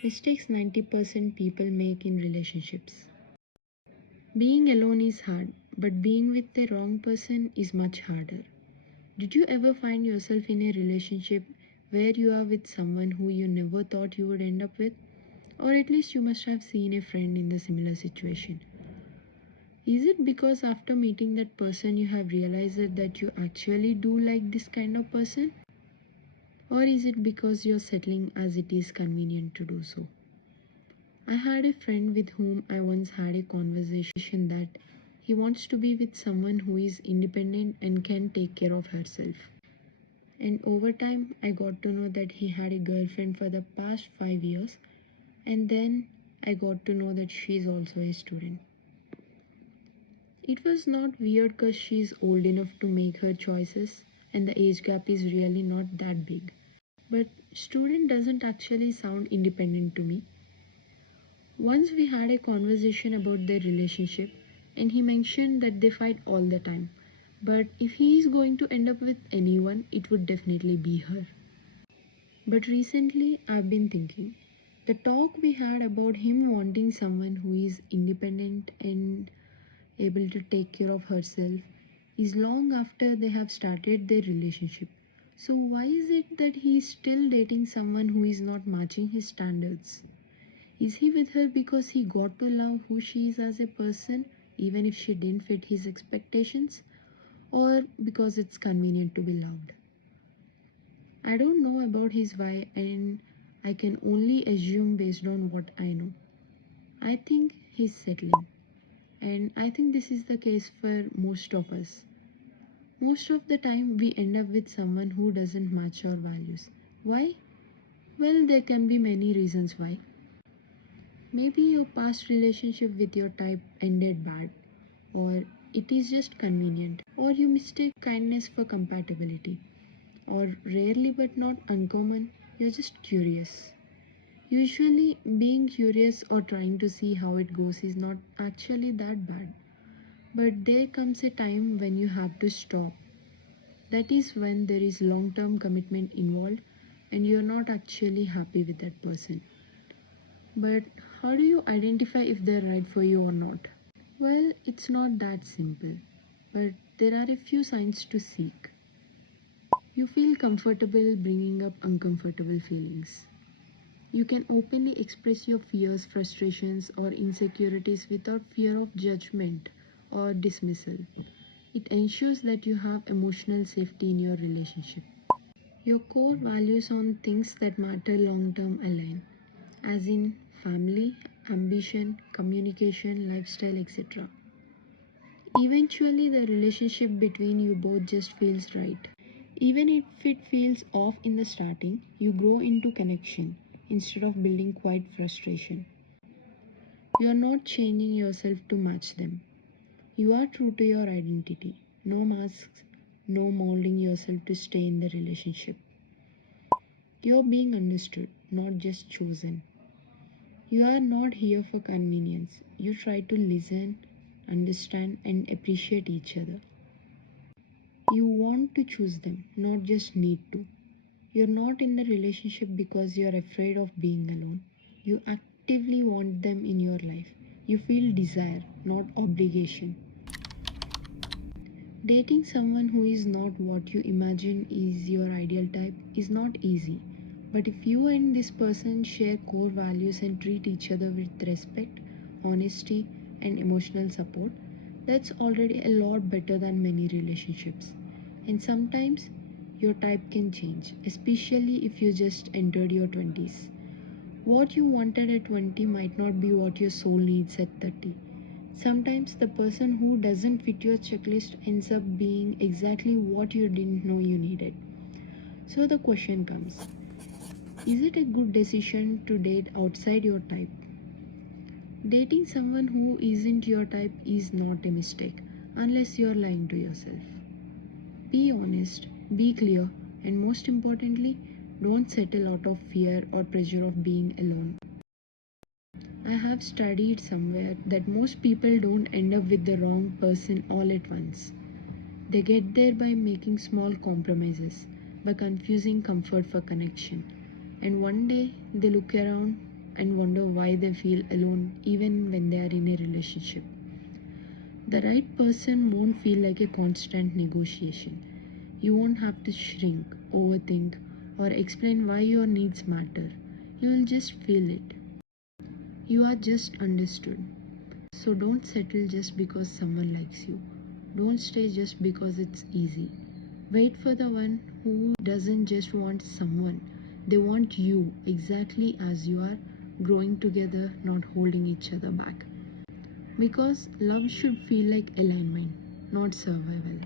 Mistakes 90% people make in relationships. Being alone is hard, but being with the wrong person is much harder. Did you ever find yourself in a relationship where you are with someone who you never thought you would end up with? Or at least you must have seen a friend in the similar situation. Is it because after meeting that person you have realized that you actually do like this kind of person? Or is it because you're settling as it is convenient to do so? I had a friend with whom I once had a conversation that he wants to be with someone who is independent and can take care of herself. And over time, I got to know that he had a girlfriend for the past 5 years, and then I got to know that she is also a student. It was not weird because she is old enough to make her choices, and the age gap is really not that big. But student doesn't actually sound independent to me. Once we had a conversation about their relationship, and he mentioned that they fight all the time. But if he is going to end up with anyone, it would definitely be her. But recently, I've been thinking the talk we had about him wanting someone who is independent and able to take care of herself is long after they have started their relationship. So, why is it that he is still dating someone who is not matching his standards? Is he with her because he got to love who she is as a person, even if she didn't fit his expectations? Or because it's convenient to be loved? I don't know about his why, and I can only assume based on what I know. I think he's settling, and I think this is the case for most of us. Most of the time, we end up with someone who doesn't match our values. Why? Well, there can be many reasons why. Maybe your past relationship with your type ended bad, or it is just convenient, or you mistake kindness for compatibility, or rarely but not uncommon, you're just curious. Usually, being curious or trying to see how it goes is not actually that bad, but there comes a time when you have to stop. That is when there is long term commitment involved and you're not actually happy with that person. But how do you identify if they're right for you or not? Well, it's not that simple, but there are a few signs to seek. You feel comfortable bringing up uncomfortable feelings. You can openly express your fears, frustrations, or insecurities without fear of judgment or dismissal. It ensures that you have emotional safety in your relationship. Your core values on things that matter long term align, as in family, ambition, communication, lifestyle, etc. Eventually, the relationship between you both just feels right. Even if it feels off in the starting, you grow into connection instead of building quiet frustration. You are not changing yourself to match them. You are true to your identity. No masks, no molding yourself to stay in the relationship. You are being understood, not just chosen. You are not here for convenience. You try to listen, understand, and appreciate each other. You want to choose them, not just need to. You're not in the relationship because you're afraid of being alone. You actively want them in your life. You feel desire, not obligation. Dating someone who is not what you imagine is your ideal type is not easy. But if you and this person share core values and treat each other with respect, honesty, and emotional support, that's already a lot better than many relationships. And sometimes your type can change, especially if you just entered your 20s. What you wanted at 20 might not be what your soul needs at 30. Sometimes the person who doesn't fit your checklist ends up being exactly what you didn't know you needed. So the question comes, is it a good decision to date outside your type? Dating someone who isn't your type is not a mistake unless you're lying to yourself. Be honest, be clear, and most importantly, don't settle out of fear or pressure of being alone. I have studied somewhere that most people don't end up with the wrong person all at once. They get there by making small compromises, by confusing comfort for connection. And one day they look around and wonder why they feel alone even when they are in a relationship. The right person won't feel like a constant negotiation. You won't have to shrink, overthink, or explain why your needs matter. You will just feel it. You are just understood. So don't settle just because someone likes you. Don't stay just because it's easy. Wait for the one who doesn't just want someone, they want you exactly as you are, growing together, not holding each other back. Because love should feel like alignment, not survival.